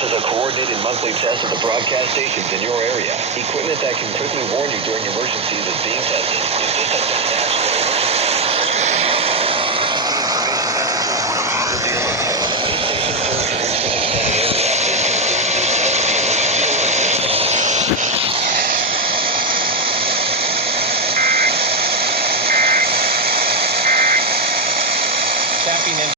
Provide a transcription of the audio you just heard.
This is a coordinated monthly test of the broadcast stations in your area. Equipment that can quickly warn you during emergencies is being tested. If this has been an accident,